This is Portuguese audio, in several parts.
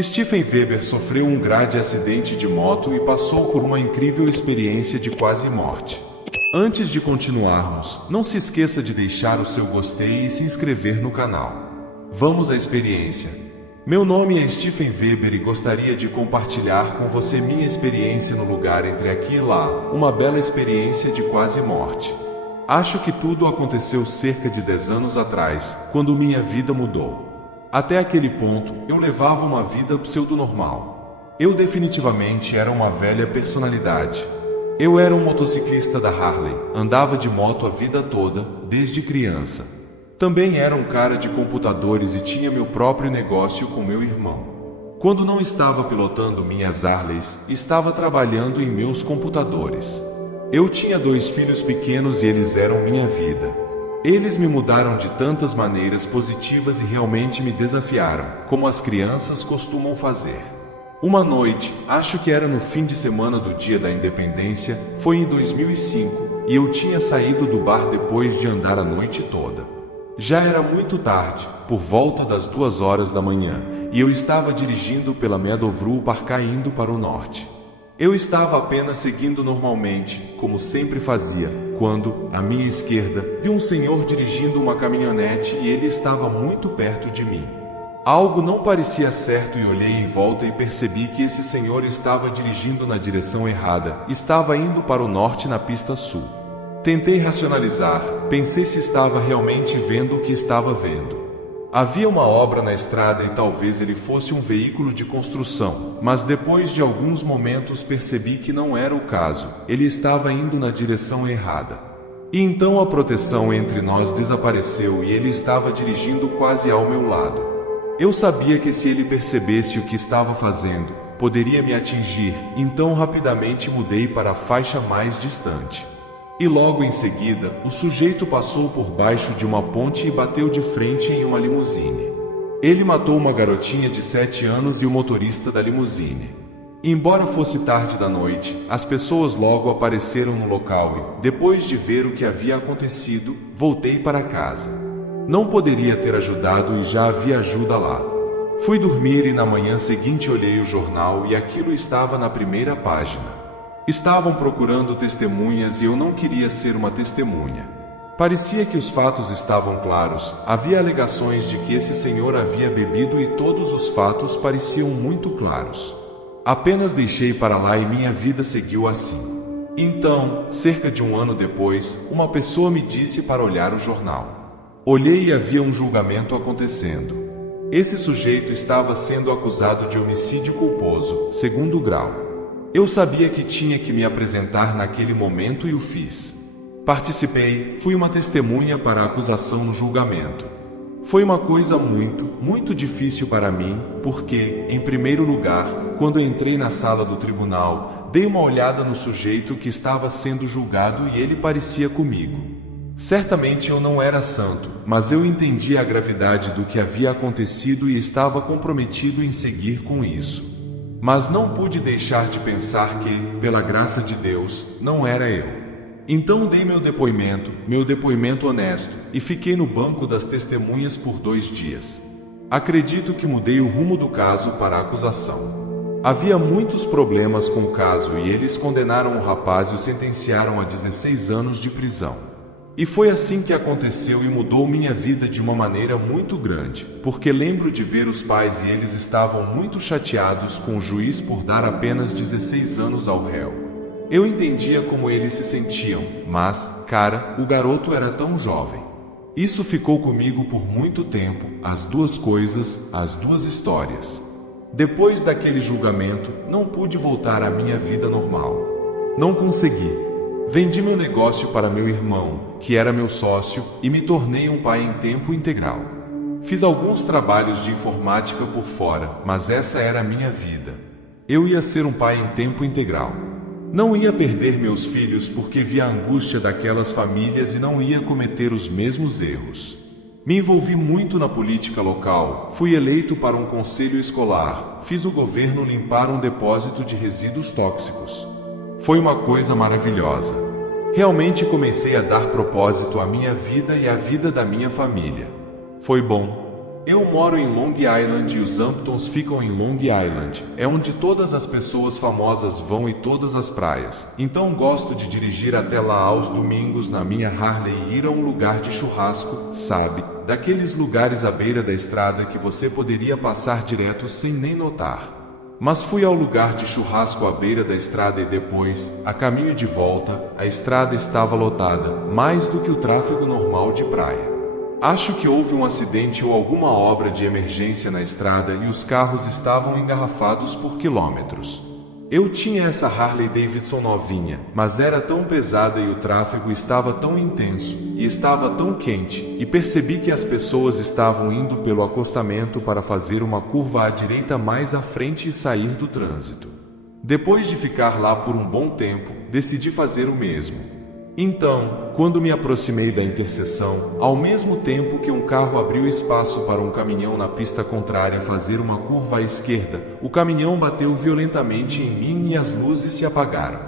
Steven Weber sofreu um grave acidente de moto e passou por uma incrível experiência de quase morte. Antes de continuarmos, não se esqueça de deixar o seu gostei e se inscrever no canal. Vamos à experiência. Meu nome é Steven Weber e gostaria de compartilhar com você minha experiência no lugar entre aqui e lá, uma bela experiência de quase morte. Acho que tudo aconteceu cerca de 10 anos atrás, quando minha vida mudou. Até aquele ponto, eu levava uma vida pseudo-normal. Eu definitivamente era uma velha personalidade. Eu era um motociclista da Harley, andava de moto a vida toda, desde criança. Também era um cara de computadores e tinha meu próprio negócio com meu irmão. Quando não estava pilotando minhas Harleys, estava trabalhando em meus computadores. Eu tinha 2 filhos pequenos e eles eram minha vida. Eles me mudaram de tantas maneiras positivas e realmente me desafiaram, como as crianças costumam fazer. Uma noite, acho que era no fim de semana do Dia da Independência, foi em 2005, e eu tinha saído do bar depois de andar a noite toda. Já era muito tarde, por volta das 2 horas da manhã, e eu estava dirigindo pela Meadowview Park indo para o norte. Eu estava apenas seguindo normalmente, como sempre fazia, quando, à minha esquerda, vi um senhor dirigindo uma caminhonete e ele estava muito perto de mim. Algo não parecia certo e olhei em volta e percebi que esse senhor estava dirigindo na direção errada, estava indo para o norte na pista sul. Tentei racionalizar, pensei se estava realmente vendo o que estava vendo. Havia uma obra na estrada e talvez ele fosse um veículo de construção, mas depois de alguns momentos percebi que não era o caso, ele estava indo na direção errada. E então a proteção entre nós desapareceu e ele estava dirigindo quase ao meu lado. Eu sabia que se ele percebesse o que estava fazendo, poderia me atingir, então rapidamente mudei para a faixa mais distante. E logo em seguida, o sujeito passou por baixo de uma ponte e bateu de frente em uma limusine. Ele matou uma garotinha de 7 anos e o motorista da limusine. Embora fosse tarde da noite, as pessoas logo apareceram no local e, depois de ver o que havia acontecido, voltei para casa. Não poderia ter ajudado e já havia ajuda lá. Fui dormir e na manhã seguinte olhei o jornal e aquilo estava na primeira página. Estavam procurando testemunhas e eu não queria ser uma testemunha. Parecia que os fatos estavam claros, havia alegações de que esse senhor havia bebido e todos os fatos pareciam muito claros. Apenas deixei para lá e minha vida seguiu assim. Então, cerca de 1 ano depois, uma pessoa me disse para olhar o jornal. Olhei e havia um julgamento acontecendo. Esse sujeito estava sendo acusado de homicídio culposo, 2º grau. Eu sabia que tinha que me apresentar naquele momento e o fiz. Participei, fui uma testemunha para a acusação no julgamento. Foi uma coisa muito difícil para mim, porque, em primeiro lugar, quando entrei na sala do tribunal, dei uma olhada no sujeito que estava sendo julgado e ele parecia comigo. Certamente eu não era santo, mas eu entendia a gravidade do que havia acontecido e estava comprometido em seguir com isso. Mas não pude deixar de pensar que, pela graça de Deus, não era eu. Então dei meu depoimento honesto, e fiquei no banco das testemunhas por 2 dias. Acredito que mudei o rumo do caso para a acusação. Havia muitos problemas com o caso e eles condenaram o rapaz e o sentenciaram a 16 anos de prisão. E foi assim que aconteceu e mudou minha vida de uma maneira muito grande, porque lembro de ver os pais e eles estavam muito chateados com o juiz por dar apenas 16 anos ao réu. Eu entendia como eles se sentiam, mas, cara, o garoto era tão jovem. Isso ficou comigo por muito tempo, as 2 coisas, as 2 histórias. Depois daquele julgamento, não pude voltar à minha vida normal. Não consegui. Vendi meu negócio para meu irmão, que era meu sócio, e me tornei um pai em tempo integral. Fiz alguns trabalhos de informática por fora, mas essa era a minha vida. Eu ia ser um pai em tempo integral. Não ia perder meus filhos porque via a angústia daquelas famílias e não ia cometer os mesmos erros. Me envolvi muito na política local, fui eleito para um conselho escolar, fiz o governo limpar um depósito de resíduos tóxicos. Foi uma coisa maravilhosa. Realmente comecei a dar propósito à minha vida e à vida da minha família. Foi bom. Eu moro em Long Island e os Hamptons ficam em Long Island. É onde todas as pessoas famosas vão e todas as praias. Então gosto de dirigir até lá aos domingos na minha Harley e ir a um lugar de churrasco, sabe? Daqueles lugares à beira da estrada que você poderia passar direto sem nem notar. Mas fui ao lugar de churrasco à beira da estrada e depois, a caminho de volta, a estrada estava lotada, mais do que o tráfego normal de praia. Acho que houve um acidente ou alguma obra de emergência na estrada e os carros estavam engarrafados por quilômetros. Eu tinha essa Harley Davidson novinha, mas era tão pesada e o tráfego estava tão intenso, e estava tão quente, e percebi que as pessoas estavam indo pelo acostamento para fazer uma curva à direita mais à frente e sair do trânsito. Depois de ficar lá por um bom tempo, decidi fazer o mesmo. Então, quando me aproximei da interseção, ao mesmo tempo que um carro abriu espaço para um caminhão na pista contrária fazer uma curva à esquerda, o caminhão bateu violentamente em mim e as luzes se apagaram.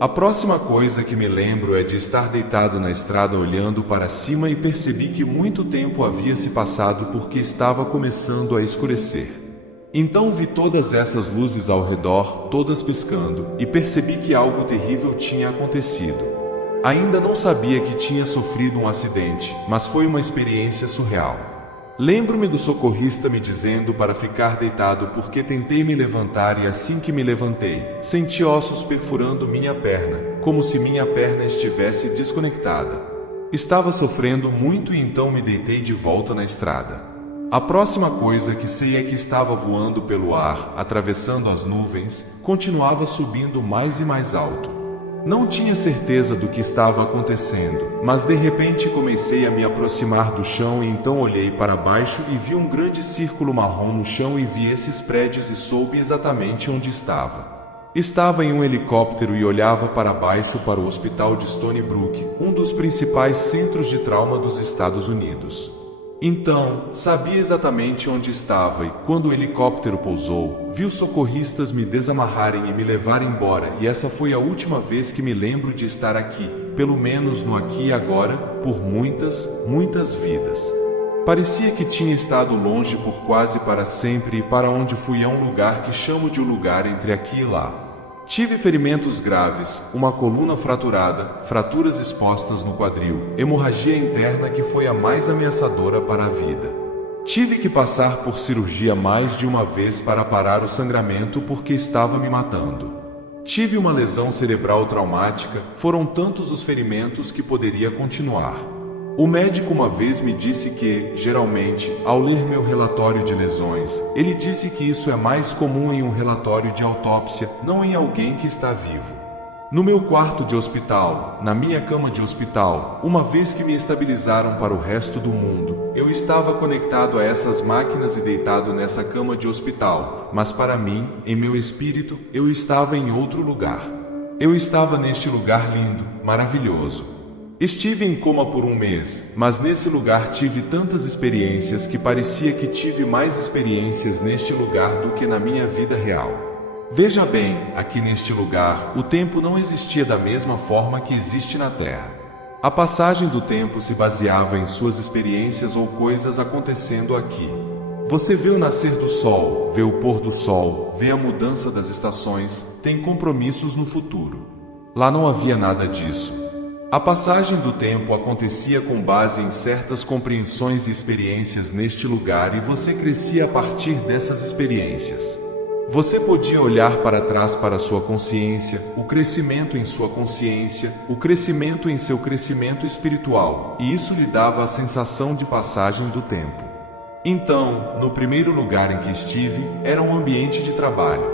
A próxima coisa que me lembro é de estar deitado na estrada olhando para cima e percebi que muito tempo havia se passado porque estava começando a escurecer. Então vi todas essas luzes ao redor, todas piscando, e percebi que algo terrível tinha acontecido. Ainda não sabia que tinha sofrido um acidente, mas foi uma experiência surreal. Lembro-me do socorrista me dizendo para ficar deitado porque tentei me levantar e assim que me levantei, senti ossos perfurando minha perna, como se minha perna estivesse desconectada. Estava sofrendo muito e então me deitei de volta na estrada. A próxima coisa que sei é que estava voando pelo ar, atravessando as nuvens, continuava subindo mais e mais alto. Não tinha certeza do que estava acontecendo, mas de repente comecei a me aproximar do chão e então olhei para baixo e vi um grande círculo marrom no chão e vi esses prédios e soube exatamente onde estava. Estava em um helicóptero e olhava para baixo para o hospital de Stony Brook, um dos principais centros de trauma dos Estados Unidos. Então, sabia exatamente onde estava e, quando o helicóptero pousou, vi os socorristas me desamarrarem e me levarem embora e essa foi a última vez que me lembro de estar aqui, pelo menos no aqui e agora, por muitas, muitas vidas. Parecia que tinha estado longe por quase para sempre e para onde fui é um lugar que chamo de o lugar entre aqui e lá. Tive ferimentos graves, uma coluna fraturada, fraturas expostas no quadril, hemorragia interna que foi a mais ameaçadora para a vida. Tive que passar por cirurgia mais de uma vez para parar o sangramento porque estava me matando. Tive uma lesão cerebral traumática, foram tantos os ferimentos que poderia continuar. O médico uma vez me disse que, geralmente, ao ler meu relatório de lesões, ele disse que isso é mais comum em um relatório de autópsia, não em alguém que está vivo. No meu quarto de hospital, na minha cama de hospital, uma vez que me estabilizaram para o resto do mundo, eu estava conectado a essas máquinas e deitado nessa cama de hospital, mas para mim, em meu espírito, eu estava em outro lugar. Eu estava neste lugar lindo, maravilhoso. Estive em coma por um mês, mas nesse lugar tive tantas experiências que parecia que tive mais experiências neste lugar do que na minha vida real. Veja bem, aqui neste lugar, o tempo não existia da mesma forma que existe na Terra. A passagem do tempo se baseava em suas experiências ou coisas acontecendo aqui. Você vê o nascer do sol, vê o pôr do sol, vê a mudança das estações, tem compromissos no futuro. Lá não havia nada disso. A passagem do tempo acontecia com base em certas compreensões e experiências neste lugar e você crescia a partir dessas experiências. Você podia olhar para trás para sua consciência, o crescimento em sua consciência, o crescimento em seu crescimento espiritual, e isso lhe dava a sensação de passagem do tempo. Então, no primeiro lugar em que estive, era um ambiente de trabalho.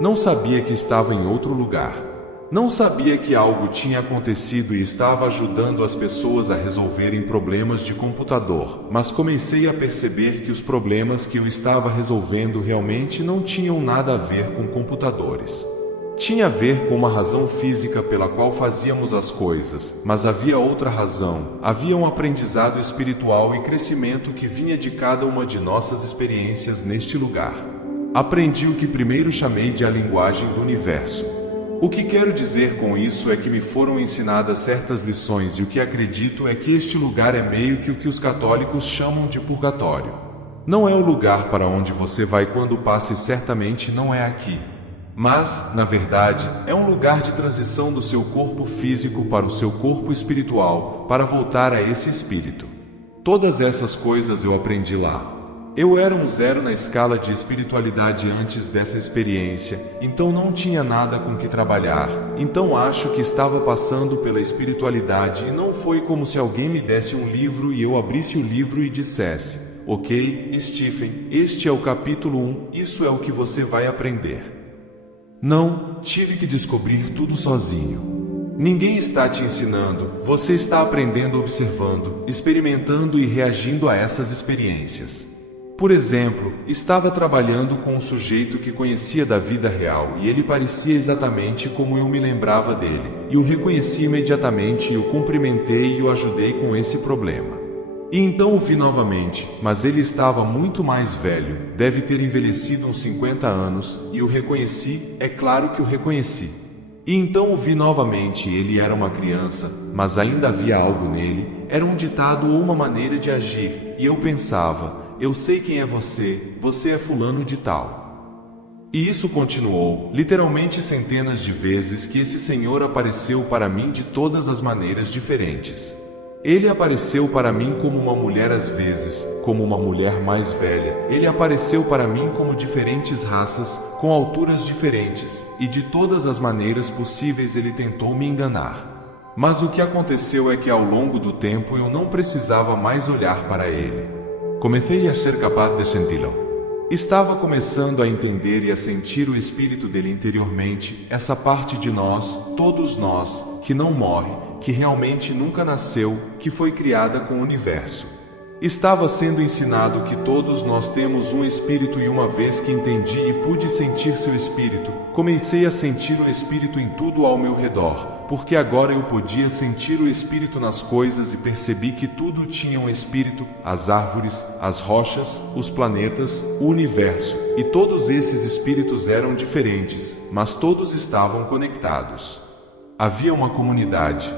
Não sabia que estava em outro lugar. Não sabia que algo tinha acontecido e estava ajudando as pessoas a resolverem problemas de computador, mas comecei a perceber que os problemas que eu estava resolvendo realmente não tinham nada a ver com computadores. Tinha a ver com uma razão física pela qual fazíamos as coisas, mas havia outra razão, havia um aprendizado espiritual e crescimento que vinha de cada uma de nossas experiências neste lugar. Aprendi o que primeiro chamei de a linguagem do universo. O que quero dizer com isso é que me foram ensinadas certas lições e o que acredito é que este lugar é meio que o que os católicos chamam de purgatório. Não é o lugar para onde você vai quando passa e certamente não é aqui. Mas, na verdade, é um lugar de transição do seu corpo físico para o seu corpo espiritual, para voltar a esse espírito. Todas essas coisas eu aprendi lá. Eu era um 0 na escala de espiritualidade antes dessa experiência, então não tinha nada com que trabalhar, então acho que estava passando pela espiritualidade e não foi como se alguém me desse um livro e eu abrisse o livro e dissesse: ok, Stephen, este é o capítulo 1, isso é o que você vai aprender. Não, tive que descobrir tudo sozinho. Ninguém está te ensinando, você está aprendendo observando, experimentando e reagindo a essas experiências. Por exemplo, estava trabalhando com um sujeito que conhecia da vida real e ele parecia exatamente como eu me lembrava dele, e o reconheci imediatamente e o cumprimentei e o ajudei com esse problema. E então o vi novamente, mas ele estava muito mais velho, deve ter envelhecido uns 50 anos, e o reconheci, é claro que o reconheci. E então o vi novamente, ele era uma criança, mas ainda havia algo nele, era um ditado ou uma maneira de agir, e eu pensava: eu sei quem é você, você é fulano de tal. E isso continuou, literalmente centenas de vezes que esse senhor apareceu para mim de todas as maneiras diferentes. Ele apareceu para mim como uma mulher às vezes, como uma mulher mais velha. Ele apareceu para mim como diferentes raças, com alturas diferentes, e de todas as maneiras possíveis ele tentou me enganar. Mas o que aconteceu é que ao longo do tempo eu não precisava mais olhar para ele. Comecei a ser capaz de senti-lo. Estava começando a entender e a sentir o espírito dele interiormente, essa parte de nós, todos nós, que não morre, que realmente nunca nasceu, que foi criada com o universo. Estava sendo ensinado que todos nós temos um espírito e uma vez que entendi e pude sentir seu espírito, comecei a sentir o espírito em tudo ao meu redor, porque agora eu podia sentir o espírito nas coisas e percebi que tudo tinha um espírito, as árvores, as rochas, os planetas, o universo, e todos esses espíritos eram diferentes, mas todos estavam conectados. Havia uma comunidade.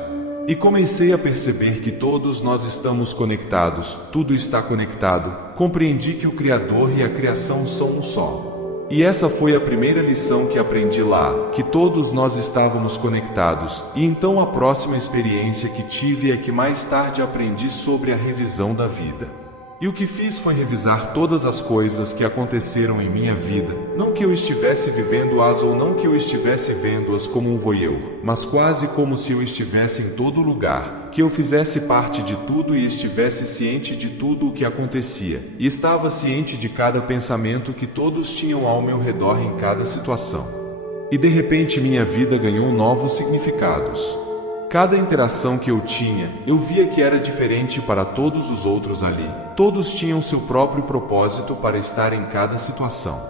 E comecei a perceber que todos nós estamos conectados, tudo está conectado, compreendi que o Criador e a criação são um só. E essa foi a primeira lição que aprendi lá, que todos nós estávamos conectados, e então a próxima experiência que tive é que mais tarde aprendi sobre a revisão da vida. E o que fiz foi revisar todas as coisas que aconteceram em minha vida, não que eu estivesse vivendo-as ou não que eu estivesse vendo-as como um voyeur, mas quase como se eu estivesse em todo lugar, que eu fizesse parte de tudo e estivesse ciente de tudo o que acontecia, e estava ciente de cada pensamento que todos tinham ao meu redor em cada situação. E de repente minha vida ganhou novos significados. Cada interação que eu tinha, eu via que era diferente para todos os outros ali. Todos tinham seu próprio propósito para estar em cada situação.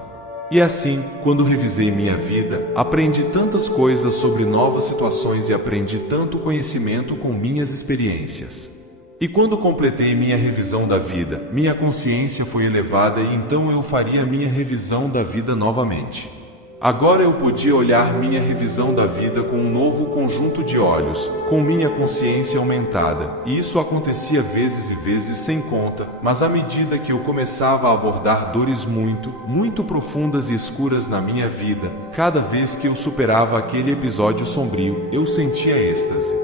E assim, quando revisei minha vida, aprendi tantas coisas sobre novas situações e aprendi tanto conhecimento com minhas experiências. E quando completei minha revisão da vida, minha consciência foi elevada e então eu faria minha revisão da vida novamente. Agora eu podia olhar minha revisão da vida com um novo conjunto de olhos, com minha consciência aumentada, e isso acontecia vezes e vezes sem conta, mas à medida que eu começava a abordar dores muito profundas e escuras na minha vida, cada vez que eu superava aquele episódio sombrio, eu sentia êxtase.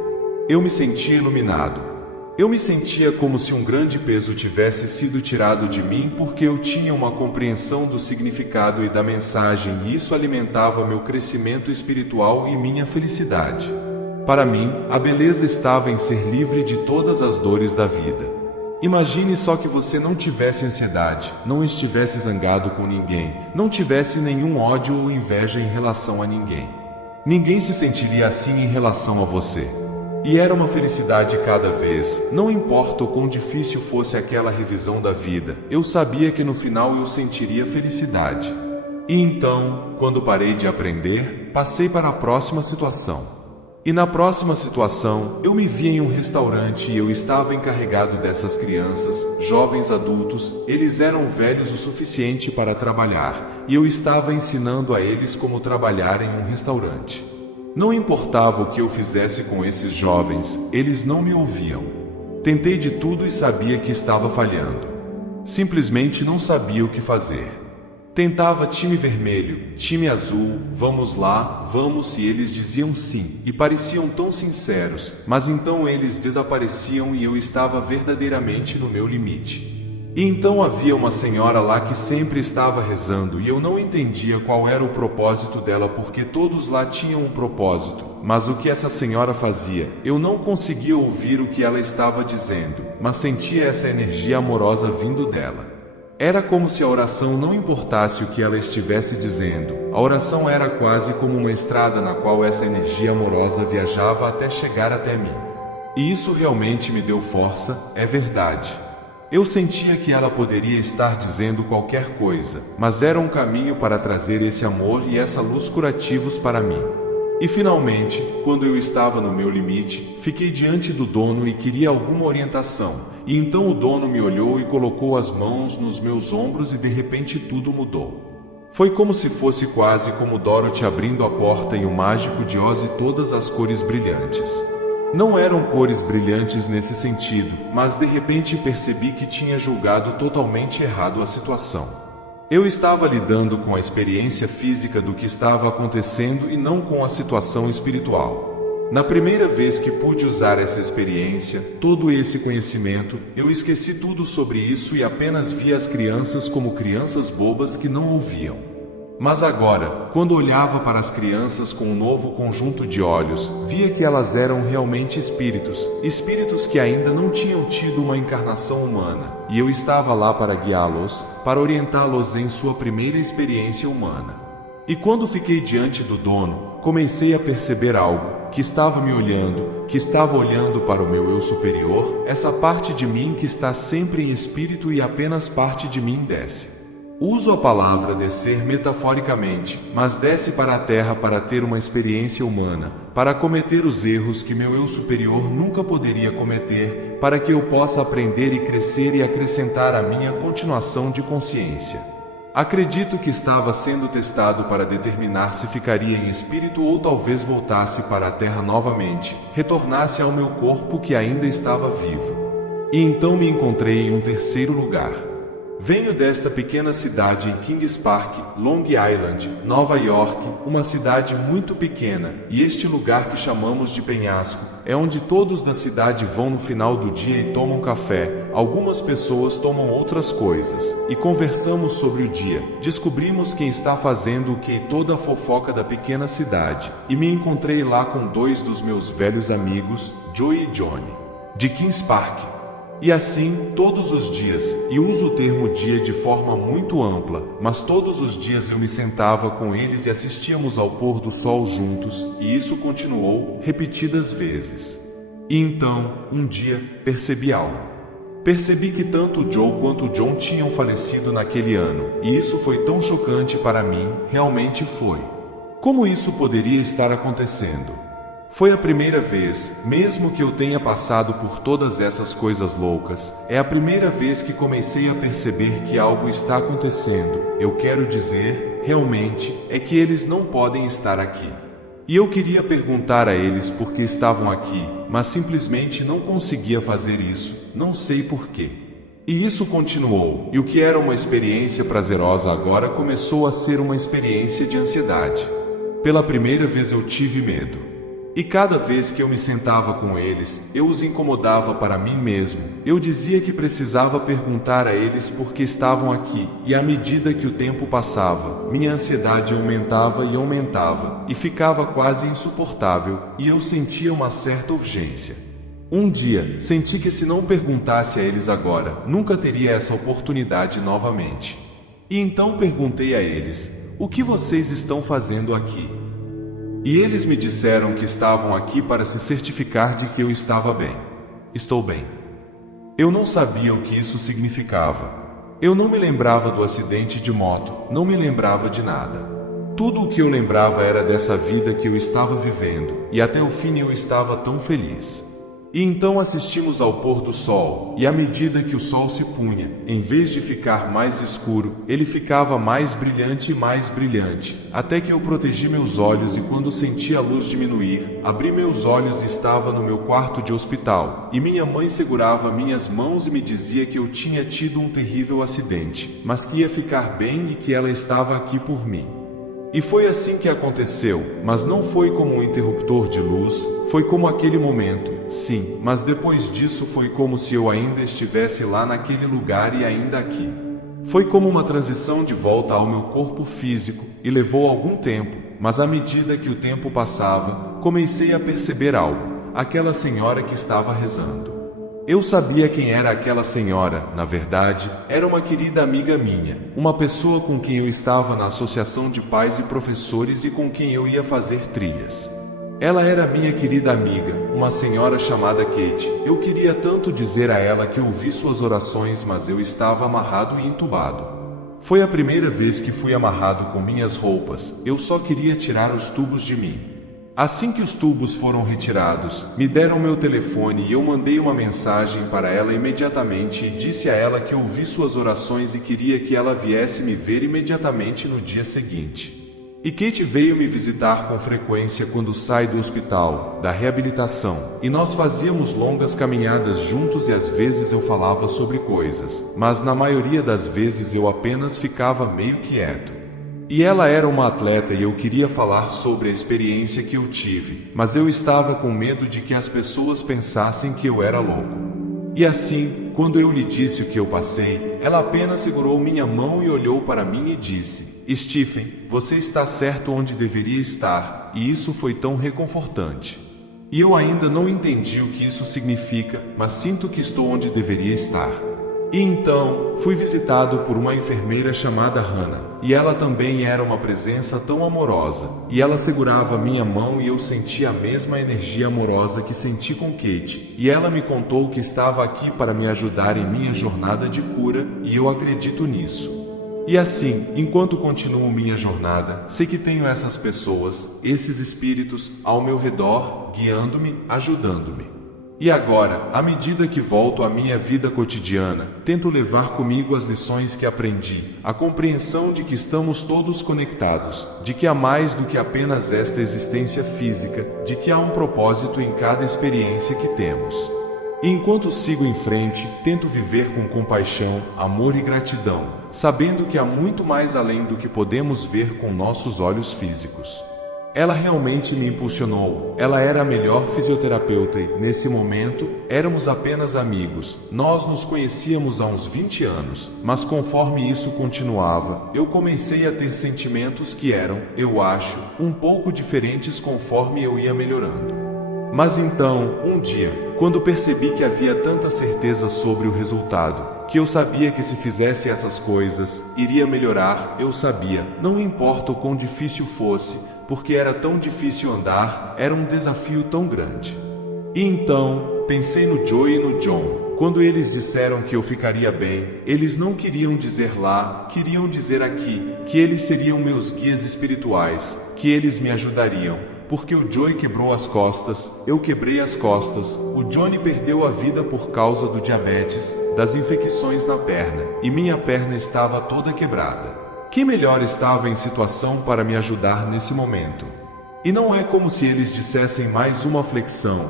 Eu me sentia iluminado. Eu me sentia como se um grande peso tivesse sido tirado de mim porque eu tinha uma compreensão do significado e da mensagem e isso alimentava meu crescimento espiritual e minha felicidade. Para mim, a beleza estava em ser livre de todas as dores da vida. Imagine só que você não tivesse ansiedade, não estivesse zangado com ninguém, não tivesse nenhum ódio ou inveja em relação a ninguém. Ninguém se sentiria assim em relação a você. E era uma felicidade cada vez, não importa o quão difícil fosse aquela revisão da vida, eu sabia que no final eu sentiria felicidade. E então, quando parei de aprender, passei para a próxima situação. E na próxima situação, eu me vi em um restaurante e eu estava encarregado dessas crianças, jovens adultos, eles eram velhos o suficiente para trabalhar, e eu estava ensinando a eles como trabalhar em um restaurante. Não importava o que eu fizesse com esses jovens, eles não me ouviam. Tentei de tudo e sabia que estava falhando. Simplesmente não sabia o que fazer. Tentava time vermelho, time azul, vamos lá, vamos, e eles diziam sim, e pareciam tão sinceros, mas então eles desapareciam e eu estava verdadeiramente no meu limite. E então havia uma senhora lá que sempre estava rezando e eu não entendia qual era o propósito dela porque todos lá tinham um propósito, mas o que essa senhora fazia, eu não conseguia ouvir o que ela estava dizendo, mas sentia essa energia amorosa vindo dela. Era como se a oração não importasse o que ela estivesse dizendo. A oração era quase como uma estrada na qual essa energia amorosa viajava até chegar até mim. E isso realmente me deu força, é verdade. Eu sentia que ela poderia estar dizendo qualquer coisa, mas era um caminho para trazer esse amor e essa luz curativos para mim. E finalmente, quando eu estava no meu limite, fiquei diante do dono e queria alguma orientação. E então o dono me olhou e colocou as mãos nos meus ombros e de repente tudo mudou. Foi como se fosse quase como Dorothy abrindo a porta em O Mágico de Oz e todas as cores brilhantes. Não eram cores brilhantes nesse sentido, mas de repente percebi que tinha julgado totalmente errado a situação. Eu estava lidando com a experiência física do que estava acontecendo e não com a situação espiritual. Na primeira vez que pude usar essa experiência, todo esse conhecimento, eu esqueci tudo sobre isso e apenas vi as crianças como crianças bobas que não ouviam. Mas agora, quando olhava para as crianças com um novo conjunto de olhos, via que elas eram realmente espíritos, espíritos que ainda não tinham tido uma encarnação humana, e eu estava lá para guiá-los, para orientá-los em sua primeira experiência humana. E quando fiquei diante do dono, comecei a perceber algo, que estava me olhando, que estava olhando para o meu eu superior, essa parte de mim que está sempre em espírito e apenas parte de mim desce. Uso a palavra descer metaforicamente, mas desce para a terra para ter uma experiência humana, para cometer os erros que meu eu superior nunca poderia cometer, para que eu possa aprender e crescer e acrescentar a minha continuação de consciência. Acredito que estava sendo testado para determinar se ficaria em espírito ou talvez voltasse para a terra novamente, retornasse ao meu corpo que ainda estava vivo. E então me encontrei em um terceiro lugar. Venho desta pequena cidade em Kings Park, Long Island, Nova York, uma cidade muito pequena, e este lugar que chamamos de penhasco, é onde todos da cidade vão no final do dia e tomam café, algumas pessoas tomam outras coisas, e conversamos sobre o dia, descobrimos quem está fazendo o que e toda a fofoca da pequena cidade, e me encontrei lá com dois dos meus velhos amigos, Joey e Johnny, de Kings Park. E assim, todos os dias, e uso o termo dia de forma muito ampla, mas todos os dias eu me sentava com eles e assistíamos ao pôr do sol juntos, e isso continuou repetidas vezes. E então, um dia, percebi algo. Percebi que tanto o Joe quanto o John tinham falecido naquele ano, e isso foi tão chocante para mim, realmente foi. Como isso poderia estar acontecendo? Foi a primeira vez, mesmo que eu tenha passado por todas essas coisas loucas, é a primeira vez que comecei a perceber que algo está acontecendo. Eu quero dizer, realmente, é que eles não podem estar aqui. E eu queria perguntar a eles por que estavam aqui, mas simplesmente não conseguia fazer isso, não sei por quê. E isso continuou, e o que era uma experiência prazerosa agora começou a ser uma experiência de ansiedade. Pela primeira vez eu tive medo. E cada vez que eu me sentava com eles, eu os incomodava para mim mesmo. Eu dizia que precisava perguntar a eles por que estavam aqui, e à medida que o tempo passava, minha ansiedade aumentava e aumentava, e ficava quase insuportável, e eu sentia uma certa urgência. Um dia, senti que se não perguntasse a eles agora, nunca teria essa oportunidade novamente. E então perguntei a eles: o que vocês estão fazendo aqui? E eles me disseram que estavam aqui para se certificar de que eu estava bem. Estou bem. Eu não sabia o que isso significava. Eu não me lembrava do acidente de moto, não me lembrava de nada. Tudo o que eu lembrava era dessa vida que eu estava vivendo, e até o fim eu estava tão feliz. E então assistimos ao pôr do sol, e à medida que o sol se punha, em vez de ficar mais escuro, ele ficava mais brilhante, até que eu protegi meus olhos e quando senti a luz diminuir, abri meus olhos e estava no meu quarto de hospital, e minha mãe segurava minhas mãos e me dizia que eu tinha tido um terrível acidente, mas que ia ficar bem e que ela estava aqui por mim. E foi assim que aconteceu, mas não foi como um interruptor de luz, foi como aquele momento, sim, mas depois disso foi como se eu ainda estivesse lá naquele lugar e ainda aqui. Foi como uma transição de volta ao meu corpo físico, e levou algum tempo, mas à medida que o tempo passava, comecei a perceber algo, aquela senhora que estava rezando. Eu sabia quem era aquela senhora, na verdade, era uma querida amiga minha, uma pessoa com quem eu estava na associação de pais e professores e com quem eu ia fazer trilhas. Ela era minha querida amiga, uma senhora chamada Kate. Eu queria tanto dizer a ela que ouvi suas orações, mas eu estava amarrado e entubado. Foi a primeira vez que fui amarrado com minhas roupas, eu só queria tirar os tubos de mim. Assim que os tubos foram retirados, me deram meu telefone e eu mandei uma mensagem para ela imediatamente e disse a ela que ouvi suas orações e queria que ela viesse me ver imediatamente no dia seguinte. E Kate veio me visitar com frequência quando sai do hospital, da reabilitação, e nós fazíamos longas caminhadas juntos e às vezes eu falava sobre coisas, mas na maioria das vezes eu apenas ficava meio quieto. E ela era uma atleta e eu queria falar sobre a experiência que eu tive, mas eu estava com medo de que as pessoas pensassem que eu era louco. E assim, quando eu lhe disse o que eu passei, ela apenas segurou minha mão e olhou para mim e disse: Stephen, você está certo onde deveria estar, e isso foi tão reconfortante. E eu ainda não entendi o que isso significa, mas sinto que estou onde deveria estar. E então, fui visitado por uma enfermeira chamada Hannah, e ela também era uma presença tão amorosa, e ela segurava minha mão e eu sentia a mesma energia amorosa que senti com Kate, e ela me contou que estava aqui para me ajudar em minha jornada de cura, e eu acredito nisso. E assim, enquanto continuo minha jornada, sei que tenho essas pessoas, esses espíritos, ao meu redor, guiando-me, ajudando-me. E agora, à medida que volto à minha vida cotidiana, tento levar comigo as lições que aprendi, a compreensão de que estamos todos conectados, de que há mais do que apenas esta existência física, de que há um propósito em cada experiência que temos. E enquanto sigo em frente, tento viver com compaixão, amor e gratidão, sabendo que há muito mais além do que podemos ver com nossos olhos físicos. Ela realmente me impulsionou, ela era a melhor fisioterapeuta e, nesse momento, éramos apenas amigos. Nós nos conhecíamos há uns 20 anos, mas conforme isso continuava, eu comecei a ter sentimentos que eram, eu acho, um pouco diferentes conforme eu ia melhorando. Mas então, um dia, quando percebi que havia tanta certeza sobre o resultado, que eu sabia que se fizesse essas coisas, iria melhorar, eu sabia, não importa o quão difícil fosse, porque era tão difícil andar, era um desafio tão grande. E então, pensei no Joey e no John. Quando eles disseram que eu ficaria bem, eles não queriam dizer lá, queriam dizer aqui, que eles seriam meus guias espirituais, que eles me ajudariam, porque o Joey quebrou as costas, eu quebrei as costas, o Johnny perdeu a vida por causa do diabetes, das infecções na perna, e minha perna estava toda quebrada. Quem melhor estava em situação para me ajudar nesse momento? E não é como se eles dissessem mais uma flexão,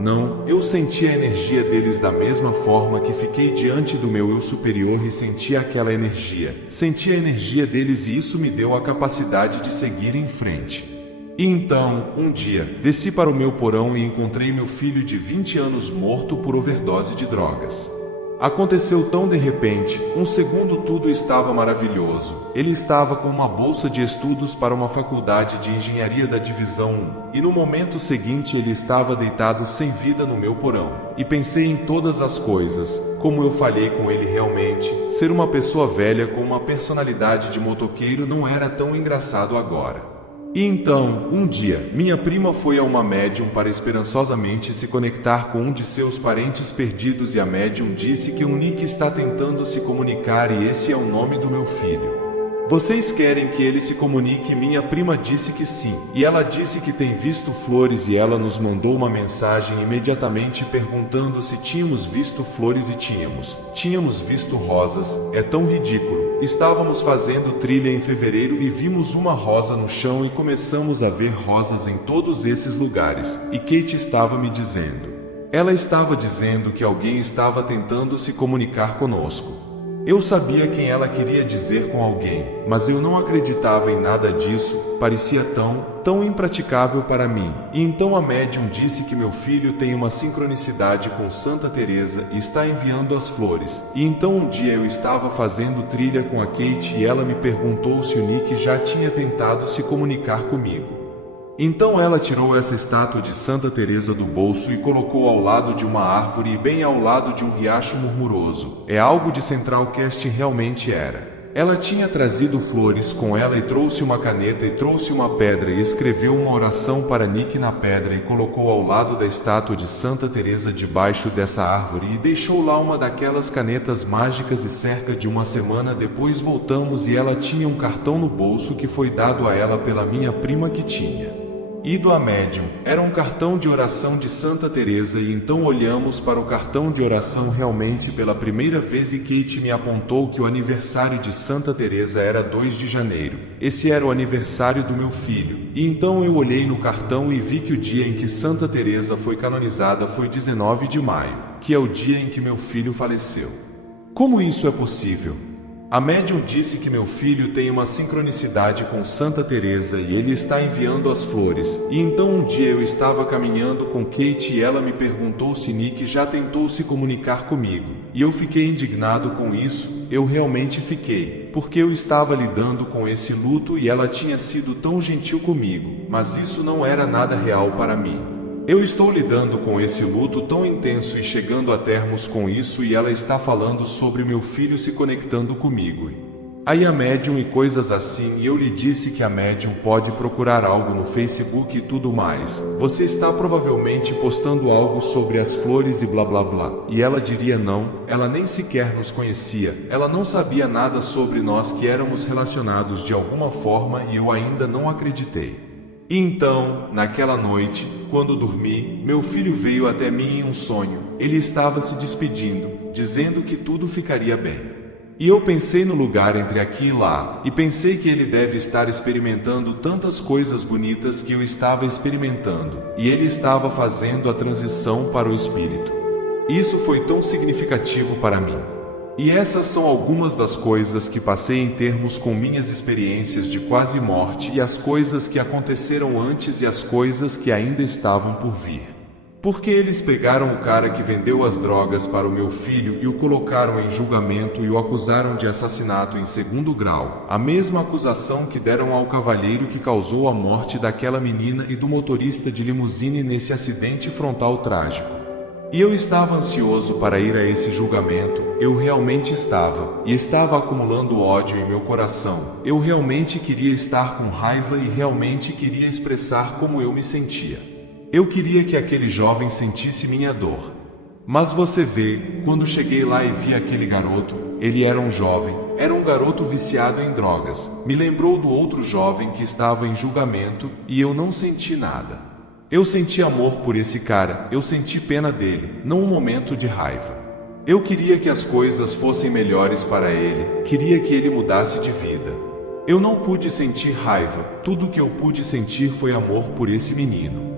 não, eu senti a energia deles da mesma forma que fiquei diante do meu eu superior e senti aquela energia, senti a energia deles e isso me deu a capacidade de seguir em frente. E então, um dia, desci para o meu porão e encontrei meu filho de 20 anos morto por overdose de drogas. Aconteceu tão de repente, um segundo tudo estava maravilhoso. Ele estava com uma bolsa de estudos para uma faculdade de engenharia da divisão 1, e no momento seguinte ele estava deitado sem vida no meu porão. E pensei em todas as coisas, como eu falhei com ele realmente, ser uma pessoa velha com uma personalidade de motoqueiro não era tão engraçado agora. E então, um dia, minha prima foi a uma médium para esperançosamente se conectar com um de seus parentes perdidos e a médium disse que um Nick está tentando se comunicar e esse é o nome do meu filho. Vocês querem que ele se comunique? Minha prima disse que sim, e ela disse que tem visto flores e ela nos mandou uma mensagem imediatamente perguntando se tínhamos visto flores e tínhamos visto rosas. É tão ridículo. Estávamos fazendo trilha em fevereiro e vimos uma rosa no chão e começamos a ver rosas em todos esses lugares, e Kate estava me dizendo. Ela estava dizendo que alguém estava tentando se comunicar conosco. Eu sabia quem ela queria dizer com alguém, mas eu não acreditava em nada disso, parecia tão impraticável para mim. E então a médium disse que meu filho tem uma sincronicidade com Santa Teresa e está enviando as flores. E então um dia eu estava fazendo trilha com a Kate e ela me perguntou se o Nick já tinha tentado se comunicar comigo. Então ela tirou essa estátua de Santa Teresa do bolso e colocou ao lado de uma árvore e bem ao lado de um riacho murmuroso. É algo de Central Cast, realmente era. Ela tinha trazido flores com ela e trouxe uma caneta e trouxe uma pedra e escreveu uma oração para Nick na pedra e colocou ao lado da estátua de Santa Teresa debaixo dessa árvore e deixou lá uma daquelas canetas mágicas e cerca de uma semana depois voltamos e ela tinha um cartão no bolso que foi dado a ela pela minha prima que tinha ido à médium. Era um cartão de oração de Santa Teresa e então olhamos para o cartão de oração realmente pela primeira vez e Kate me apontou que o aniversário de Santa Teresa era 2 de janeiro. Esse era o aniversário do meu filho. E então eu olhei no cartão e vi que o dia em que Santa Teresa foi canonizada foi 19 de maio, que é o dia em que meu filho faleceu. Como isso é possível? A médium disse que meu filho tem uma sincronicidade com Santa Teresa e ele está enviando as flores. E então um dia eu estava caminhando com Kate e ela me perguntou se Nick já tentou se comunicar comigo. E eu fiquei indignado com isso, eu realmente fiquei, porque eu estava lidando com esse luto e ela tinha sido tão gentil comigo, mas isso não era nada real para mim. Eu estou lidando com esse luto tão intenso e chegando a termos com isso e ela está falando sobre meu filho se conectando comigo. Aí a médium e coisas assim e eu lhe disse que a médium pode procurar algo no Facebook e tudo mais. Você está provavelmente postando algo sobre as flores e blá blá blá. E ela diria não, ela nem sequer nos conhecia, ela não sabia nada sobre nós que éramos relacionados de alguma forma e eu ainda não acreditei. E então, naquela noite, quando dormi, meu filho veio até mim em um sonho. Ele estava se despedindo, dizendo que tudo ficaria bem. E eu pensei no lugar entre aqui e lá, e pensei que ele deve estar experimentando tantas coisas bonitas que eu estava experimentando, e ele estava fazendo a transição para o espírito. Isso foi tão significativo para mim. E essas são algumas das coisas que passei em termos com minhas experiências de quase morte e as coisas que aconteceram antes e as coisas que ainda estavam por vir. Porque eles pegaram o cara que vendeu as drogas para o meu filho e o colocaram em julgamento e o acusaram de assassinato em 2º grau, a mesma acusação que deram ao cavalheiro que causou a morte daquela menina e do motorista de limusine nesse acidente frontal trágico. E eu estava ansioso para ir a esse julgamento, eu realmente estava, e estava acumulando ódio em meu coração, eu realmente queria estar com raiva e realmente queria expressar como eu me sentia. Eu queria que aquele jovem sentisse minha dor. Mas você vê, quando cheguei lá e vi aquele garoto, ele era um jovem, era um garoto viciado em drogas, me lembrou do outro jovem que estava em julgamento, e eu não senti nada. Eu senti amor por esse cara, eu senti pena dele, não um momento de raiva. Eu queria que as coisas fossem melhores para ele, queria que ele mudasse de vida. Eu não pude sentir raiva, tudo que eu pude sentir foi amor por esse menino.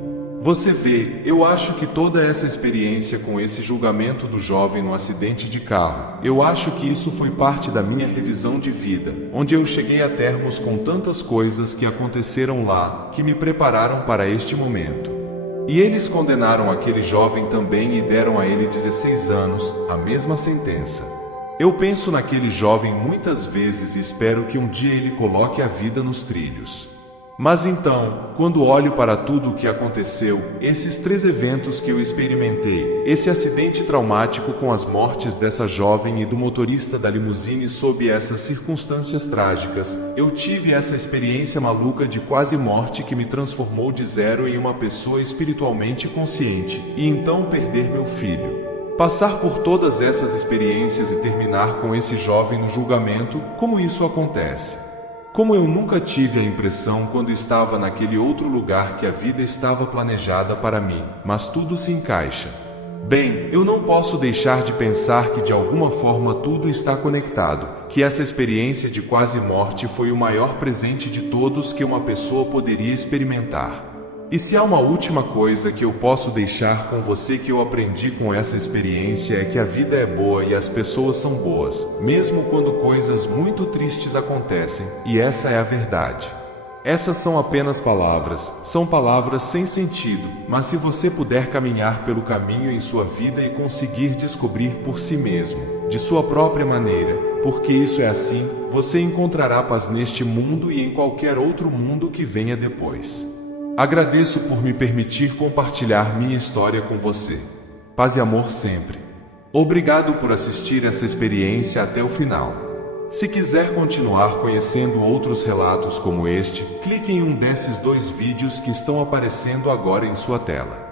Você vê, eu acho que toda essa experiência com esse julgamento do jovem no acidente de carro, eu acho que isso foi parte da minha revisão de vida, onde eu cheguei a termos com tantas coisas que aconteceram lá, que me prepararam para este momento. E eles condenaram aquele jovem também e deram a ele 16 anos, a mesma sentença. Eu penso naquele jovem muitas vezes e espero que um dia ele coloque a vida nos trilhos. Mas então, quando olho para tudo o que aconteceu, esses 3 eventos que eu experimentei, esse acidente traumático com as mortes dessa jovem e do motorista da limusine sob essas circunstâncias trágicas, eu tive essa experiência maluca de quase morte que me transformou de zero em uma pessoa espiritualmente consciente, e então perder meu filho. Passar por todas essas experiências e terminar com esse jovem no julgamento, como isso acontece? Como eu nunca tive a impressão quando estava naquele outro lugar que a vida estava planejada para mim, mas tudo se encaixa. Bem, eu não posso deixar de pensar que de alguma forma tudo está conectado, que essa experiência de quase morte foi o maior presente de todos que uma pessoa poderia experimentar. E se há uma última coisa que eu posso deixar com você que eu aprendi com essa experiência é que a vida é boa e as pessoas são boas, mesmo quando coisas muito tristes acontecem, e essa é a verdade. Essas são apenas palavras, são palavras sem sentido, mas se você puder caminhar pelo caminho em sua vida e conseguir descobrir por si mesmo, de sua própria maneira, porque isso é assim, você encontrará paz neste mundo e em qualquer outro mundo que venha depois. Agradeço por me permitir compartilhar minha história com você. Paz e amor sempre. Obrigado por assistir essa experiência até o final. Se quiser continuar conhecendo outros relatos como este, clique em um desses 2 vídeos que estão aparecendo agora em sua tela.